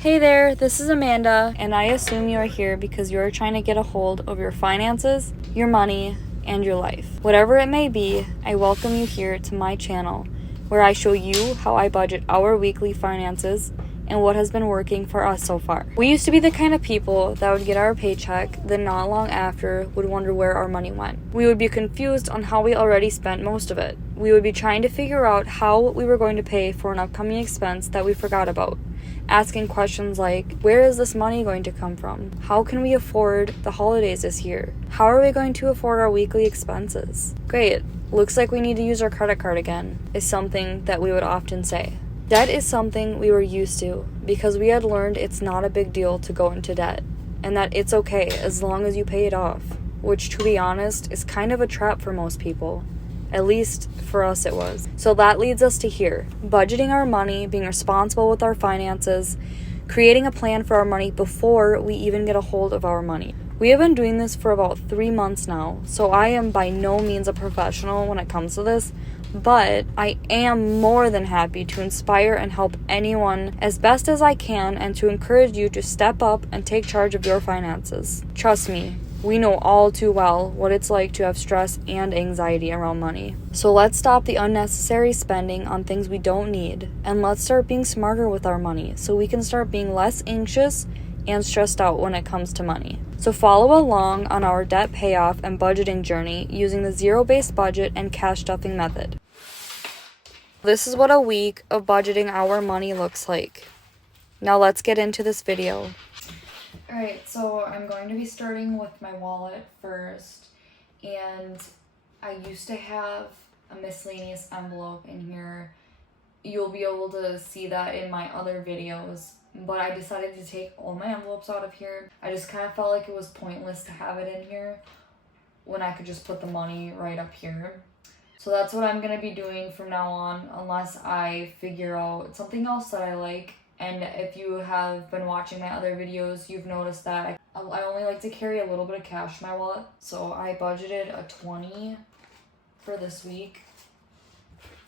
Hey there, this is Amanda, and I assume you are here because you are trying to get a hold of your finances, your money, and your life. Whatever it may be, I welcome you here to my channel, where I show you how I budget our weekly finances and what has been working for us so far. We used to be the kind of people that would get our paycheck, then not long after would wonder where our money went. We would be confused on how we already spent most of it. We would be trying to figure out how we were going to pay for an upcoming expense that we forgot about. Asking questions like, where is this money going to come from? How can we afford the holidays this year? How are we going to afford our weekly expenses? Great, looks like we need to use our credit card again, is something that we would often say. Debt is something we were used to because we had learned it's not a big deal to go into debt, and that it's okay as long as you pay it off, which, to be honest, is kind of a trap for most people. At least for us it was. So that leads us to here. Budgeting our money, being responsible with our finances, creating a plan for our money before we even get a hold of our money. We have been doing this for about 3 months now, so I am by no means a professional when it comes to this, but I am more than happy to inspire and help anyone as best as I can and to encourage you to step up and take charge of your finances. Trust me, we know all too well what it's like to have stress and anxiety around money. So let's stop the unnecessary spending on things we don't need, and let's start being smarter with our money so we can start being less anxious and stressed out when it comes to money. So follow along on our debt payoff and budgeting journey using the zero-based budget and cash stuffing method. This is what a week of budgeting our money looks like. Now let's get into this video. Alright, so I'm going to be starting with my wallet first, and I used to have a miscellaneous envelope in here. You'll be able to see that in my other videos, but I decided to take all my envelopes out of here. I just kind of felt like it was pointless to have it in here when I could just put the money right up here. So that's what I'm going to be doing from now on, unless I figure out something else that I like. And if you have been watching my other videos, you've noticed that I only like to carry a little bit of cash in my wallet. So I budgeted a 20 for this week.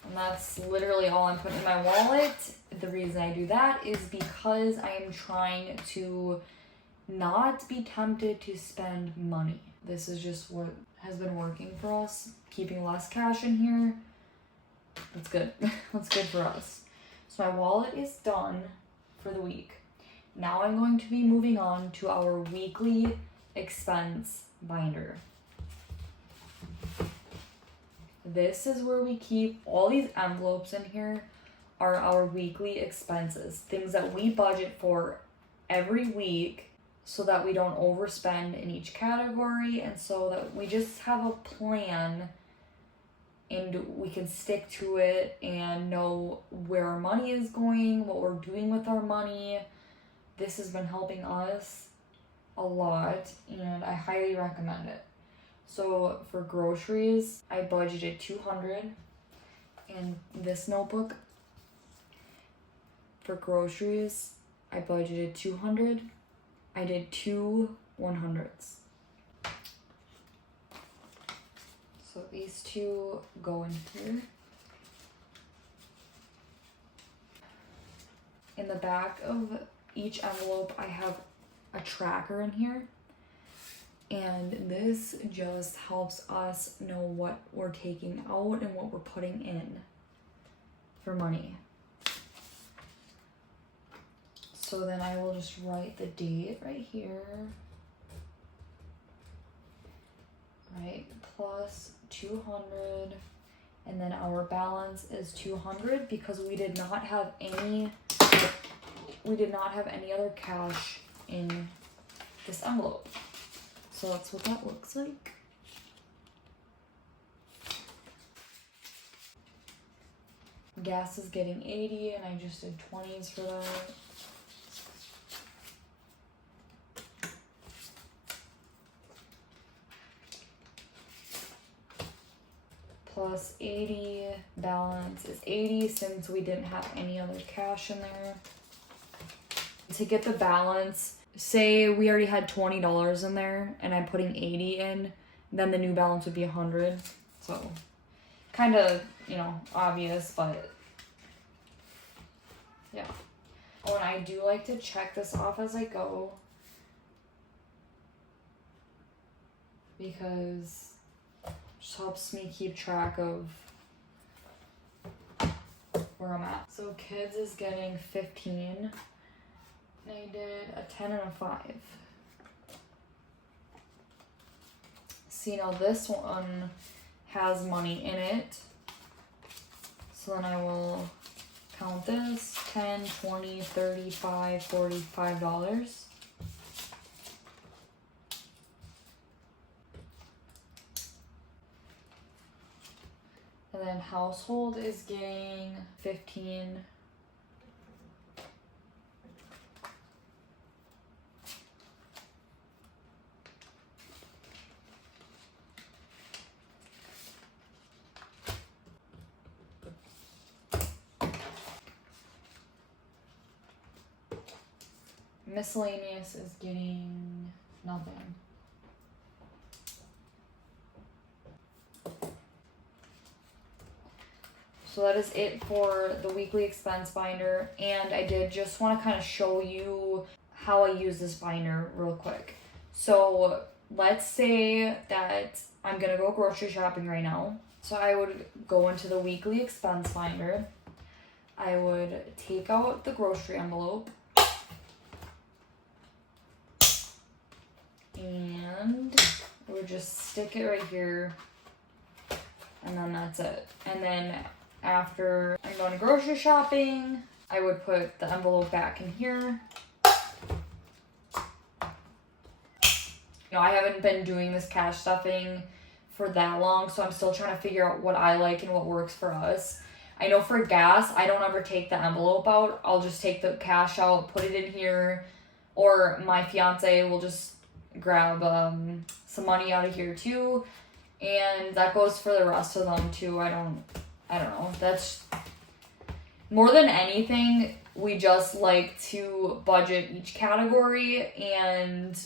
And that's literally all I'm putting in my wallet. The reason I do that is because I am trying to not be tempted to spend money. This is just what has been working for us. Keeping less cash in here. That's good. That's good for us. So my wallet is done for the week. Now I'm going to be moving on to our weekly expense binder. This is where we keep all these envelopes in here are our weekly expenses, things that we budget for every week so that we don't overspend in each category and so that we just have a plan and we can stick to it and know where our money is going, what we're doing with our money. This has been helping us a lot and I highly recommend it. So for groceries, I budgeted $200 in this notebook. For groceries, I budgeted $200. I did 2 100s. So these two go in here. In the back of each envelope, I have a tracker in here. And this just helps us know what we're taking out and what we're putting in for money. So then I will just write the date right here. Right, plus 200. And then our balance is 200 because we did not have any other cash in this envelope. So that's what that looks like. Gas is getting 80 and I just did 20s for that. Plus 80, balance is 80 since we didn't have any other cash in there. To get the balance, say we already had $20 in there and I'm putting 80 in, then the new balance would be 100. So kind of, obvious, but yeah. Oh, and I do like to check this off as I go, because it just helps me keep track of where I'm at. So kids is getting 15. They did a 10 and a 5. See, now this one has money in it. So then I will count this, 10, 20, 35, $45. And then household is getting 15. Miscellaneous is getting nothing. So that is it for the weekly expense binder, and I did just want to kind of show you how I use this binder real quick. So let's say that I'm gonna go grocery shopping right now. So I would go into the weekly expense binder. I would take out the grocery envelope, and I would just stick it right here, and then that's it. And then after I'm done grocery shopping, I would put the envelope back in here. You know, I haven't been doing this cash stuffing for that long, so I'm still trying to figure out what I like and what works for us. I know for gas, I don't ever take the envelope out. I'll just take the cash out, put it in here, or my fiance will just grab some money out of here too, and that goes for the rest of them too. I don't know. That's more than anything, we just like to budget each category and,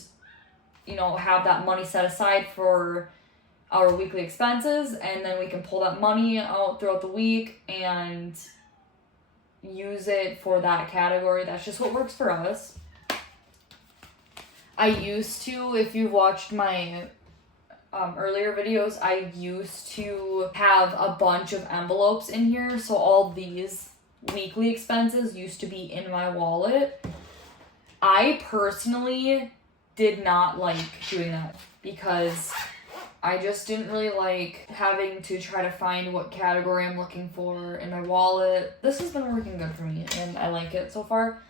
you know, have that money set aside for our weekly expenses, and then we can pull that money out throughout the week and use it for that category. That's just what works for us. I used to, if you watched my earlier videos, I used to have a bunch of envelopes in here, so all these weekly expenses used to be in my wallet. I personally did not like doing that because I just didn't really like having to try to find what category I'm looking for in my wallet. This has been working good for me, and I like it so far.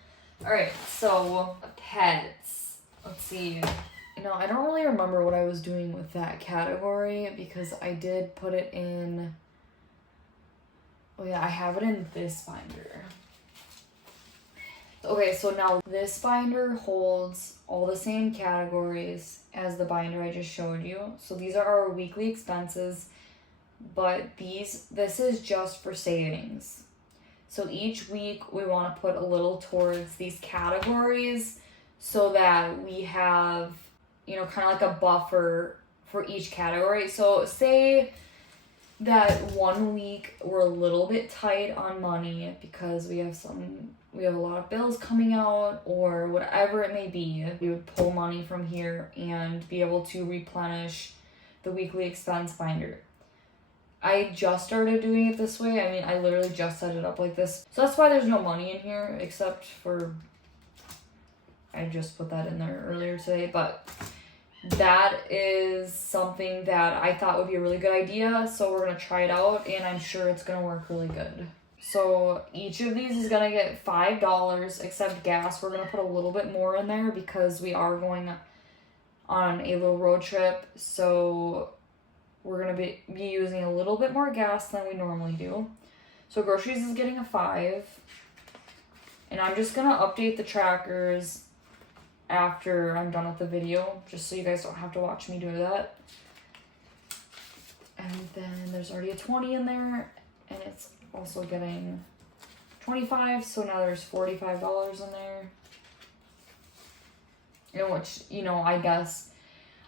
Alright, so pets. Let's see. You know, I don't really remember what I was doing with that category because I did put it in... Oh yeah, I have it in this binder. Okay, so now this binder holds all the same categories as the binder I just showed you. So these are our weekly expenses, but this is just for savings. So each week we want to put a little towards these categories so that we have, you know, kind of like a buffer for each category. So say that one week we're a little bit tight on money because we have a lot of bills coming out or whatever it may be. We would pull money from here and be able to replenish the weekly expense binder. I just started doing it this way. I mean, I literally just set it up like this. So that's why there's no money in here, except for, I just put that in there earlier today, but that is something that I thought would be a really good idea. So we're going to try it out, and I'm sure it's going to work really good. So each of these is going to get $5, except gas. We're going to put a little bit more in there because we are going on a little road trip. So we're going to be using a little bit more gas than we normally do. So groceries is getting a 5. And I'm just going to update the trackers after I'm done with the video, just so you guys don't have to watch me do that. And then there's already a 20 in there, and it's also getting 25, so now there's $45 in there. In which, you know, I guess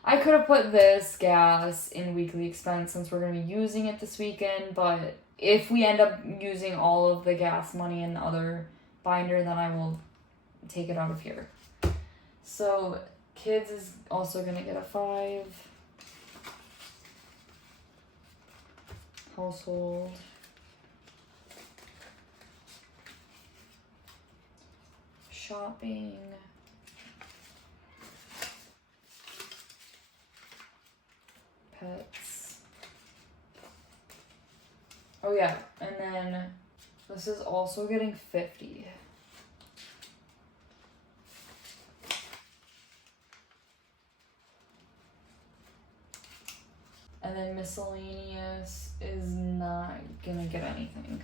I could have put this gas in weekly expense since we're going to be using it this weekend, but if we end up using all of the gas money in the other binder, then I will take it out of here. So kids is also gonna get a 5. Household. Shopping. Pets. Oh yeah, and then this is also getting 50. And then miscellaneous is not gonna get anything.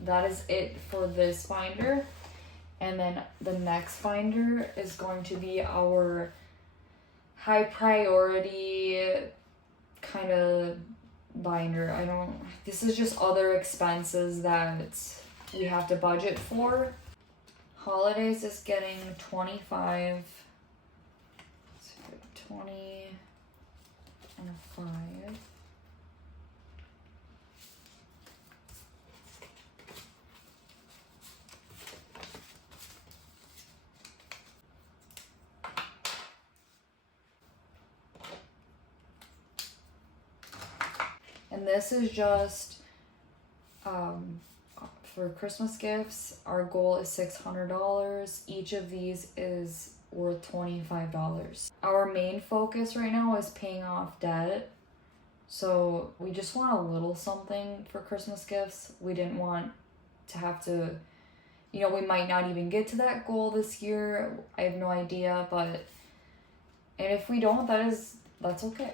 That is it for this binder. And then the next binder is going to be our high priority kind of binder. This is just other expenses that we have to budget for. Holidays is getting 25. 20 and a 5. And this is just for Christmas gifts. Our goal is $600. Each of these is worth $25. Our main focus right now is paying off debt. So we just want a little something for Christmas gifts. We didn't want to have to, we might not even get to that goal this year. I have no idea, and if we don't, that's okay.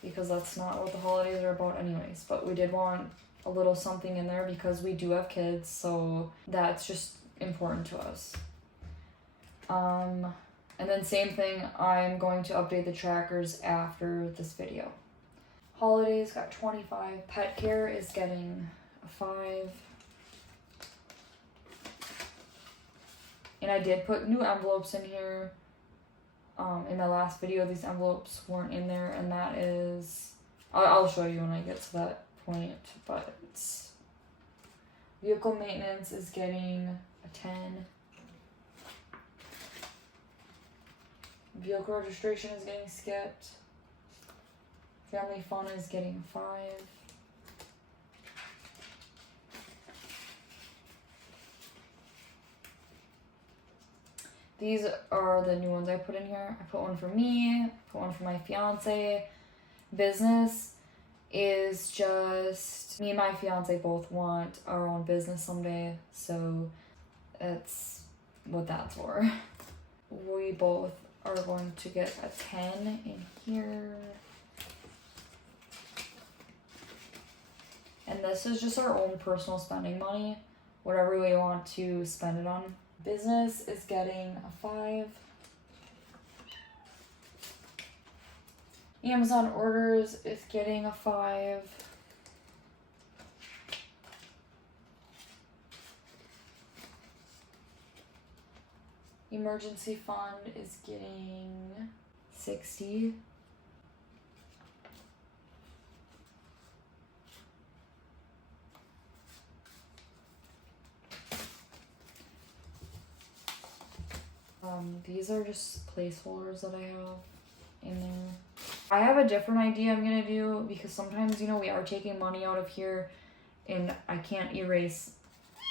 Because that's not what the holidays are about anyways. But we did want a little something in there because we do have kids, so that's just important to us. And then same thing, I'm going to update the trackers after this video. Holidays got 25. Pet care is getting a 5. And I did put new envelopes in here. In my last video, these envelopes weren't in there, and that is, I'll show you when I get to that point, but vehicle maintenance is getting a 10. Vehicle registration is getting skipped. Family fun is getting 5. These are the new ones I put in here. I put one for me, put one for my fiance. Business is just, me and my fiance both want our own business someday, so that's what that's for. We both are going to get a 10 in here. And this is just our own personal spending money, whatever we want to spend it on. Business is getting a 5. Amazon orders is getting a 5. Emergency fund is getting 60. These are just placeholders that I have in there. I have a different idea I'm gonna do because sometimes, we are taking money out of here and I can't erase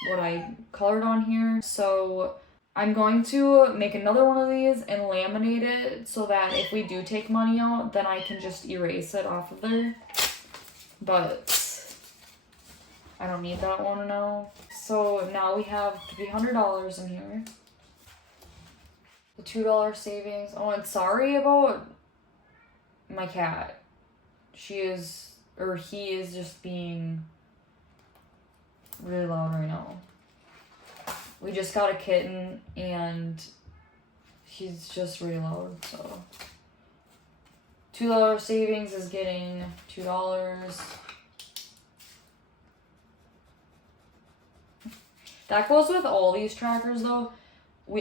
what I colored on here. So I'm going to make another one of these and laminate it so that if we do take money out, then I can just erase it off of there. But I don't need that one now. So now we have $300 in here. The $2 savings. Oh, and sorry about my cat. He is just being really loud right now. We just got a kitten and he's just really loud, so. $2 savings is getting $2. That goes with all these trackers though.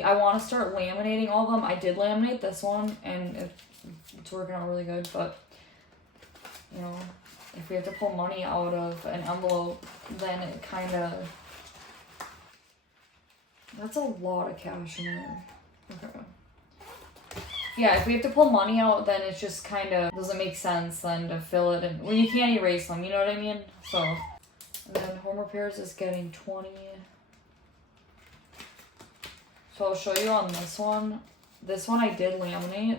I want to start laminating all of them. I did laminate this one and it's working out really good, but if we have to pull money out of an envelope, then it kind of That's a lot of cash in there. Okay. Yeah, if we have to pull money out, then it just kind of doesn't make sense then to fill it in. Well, you can't erase them, you know what I mean? So, and then home repairs is getting 20. So I'll show you on this one. This one I did laminate.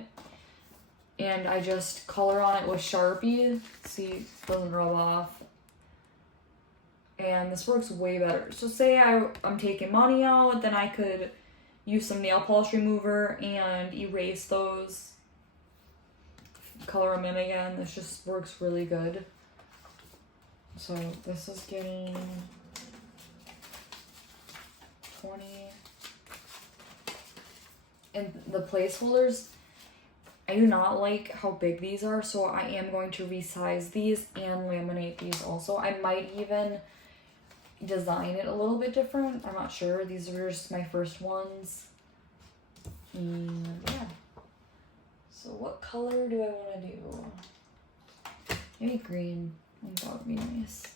And I just color on it with Sharpie. See, it doesn't rub off. And this works way better. So say I'm taking money out, then I could use some nail polish remover and erase those. Color them in again. This just works really good. So this is getting 20. And the placeholders, I do not like how big these are, so I am going to resize these and laminate these also. I might even design it a little bit different. I'm not sure. These are just my first ones. And yeah. So what color do I want to do? Maybe green. I think that would be nice.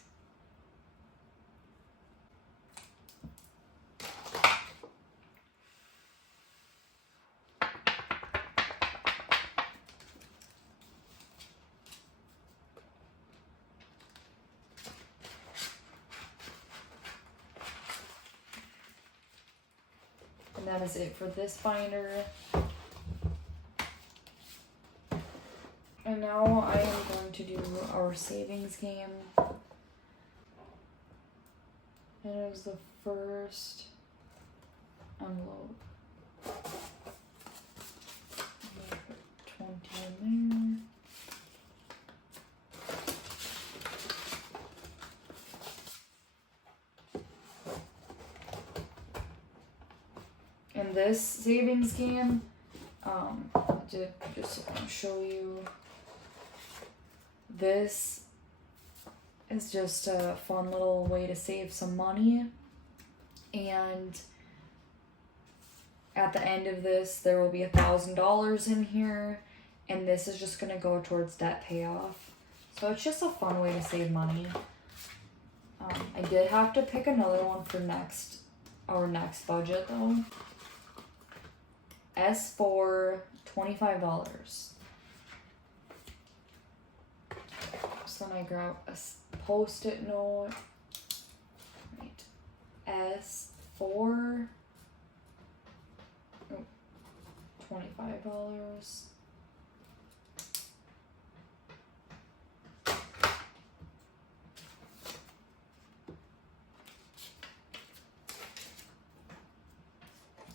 And that is it for this binder. And now I am going to do our savings game. And it was the first envelope. Put 20 in there. And this savings game, just want to show you. This is just a fun little way to save some money. And at the end of this, there will be $1,000 in here. And this is just going to go towards debt payoff. So it's just a fun way to save money. I did have to pick another one for our next budget though. S4, $25. So then I grab a post-it note. Right. S4. Oh, $25.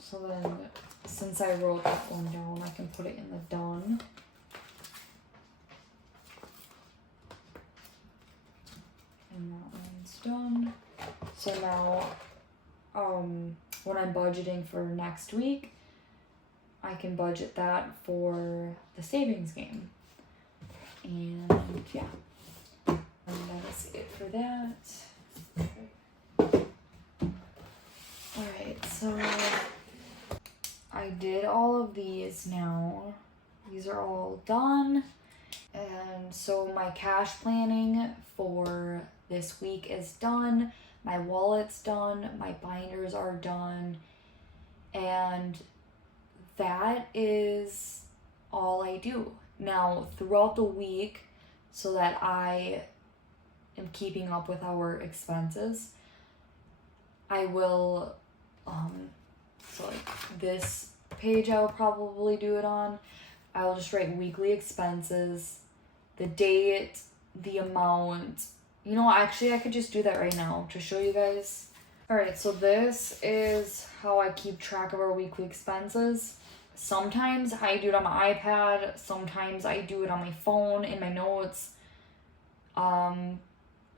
So then, since I wrote that one down, I can put it in the done. And that one's done. So now, when I'm budgeting for next week, I can budget that for the savings game. And yeah, and that is it for that. Okay. Alright, so I did all of these now. These are all done. And so my cash planning for this week is done. My wallet's done. My binders are done. And that is all I do. Now, throughout the week, so that I am keeping up with our expenses, I will, so like this page I will probably do it on. I will just write weekly expenses, the date, the amount. You know, actually I could just do that right now to show you guys. Alright, so this is how I keep track of our weekly expenses. Sometimes I do it on my iPad, sometimes I do it on my phone in my notes.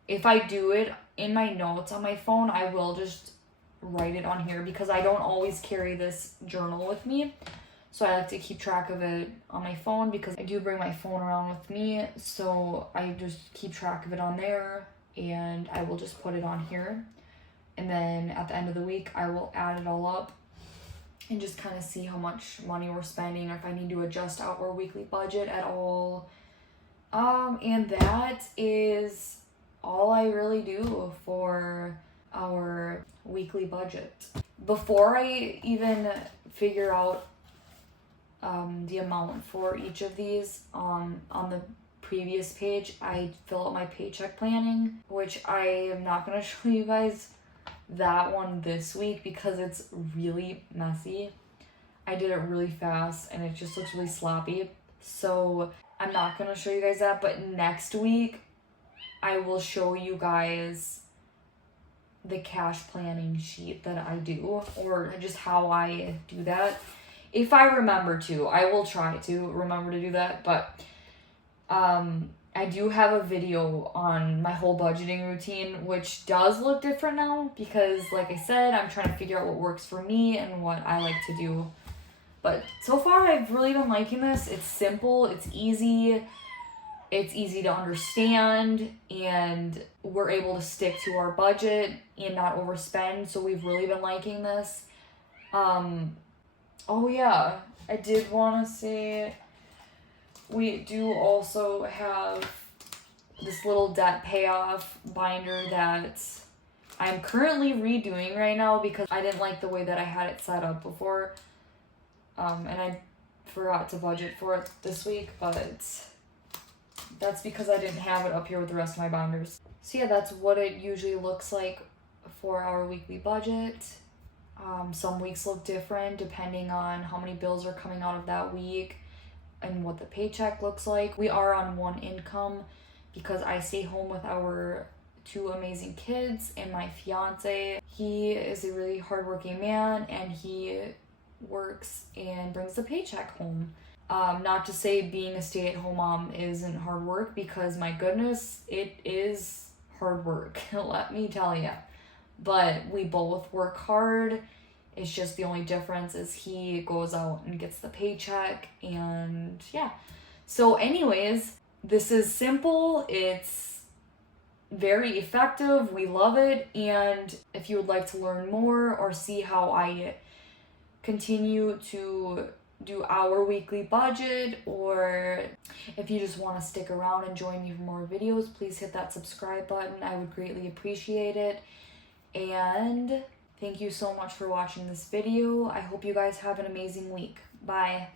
If I do it in my notes on my phone, I will just write it on here because I don't always carry this journal with me. So I like to keep track of it on my phone because I do bring my phone around with me. So I just keep track of it on there and I will just put it on here. And then at the end of the week, I will add it all up and just kind of see how much money we're spending or if I need to adjust our weekly budget at all. And that is all I really do for our weekly budget. before I even figure out the amount for each of these on the previous page, I fill out my paycheck planning, which I am not going to show you guys that one this week because it's really messy. I did it really fast and it just looks really sloppy. So I'm not going to show you guys that, but next week I will show you guys the cash planning sheet that I do, or just how I do that. If I remember to, I will try to remember to do that, but I do have a video on my whole budgeting routine, which does look different now because, like I said, I'm trying to figure out what works for me and what I like to do. But so far, I've really been liking this. It's simple, it's easy to understand, and we're able to stick to our budget and not overspend, so we've really been liking this. Oh yeah, I did want to say we do also have this little debt payoff binder that I'm currently redoing right now because I didn't like the way that I had it set up before. And I forgot to budget for it this week, but that's because I didn't have it up here with the rest of my binders. So yeah, that's what it usually looks like for our weekly budget. Some weeks look different depending on how many bills are coming out of that week and what the paycheck looks like. We are on one income because I stay home with our 2 amazing kids and my fiance. He is a really hardworking man and he works and brings the paycheck home. Not to say being a stay-at-home mom isn't hard work, because my goodness, it is hard work, let me tell you. But we both work hard. It's just the only difference is he goes out and gets the paycheck, and yeah. So anyways, this is simple. It's very effective. We love it. And if you would like to learn more or see how I continue to do our weekly budget, or if you just want to stick around and join me for more videos, please hit that subscribe button. I would greatly appreciate it. And thank you so much for watching this video. I hope you guys have an amazing week. Bye.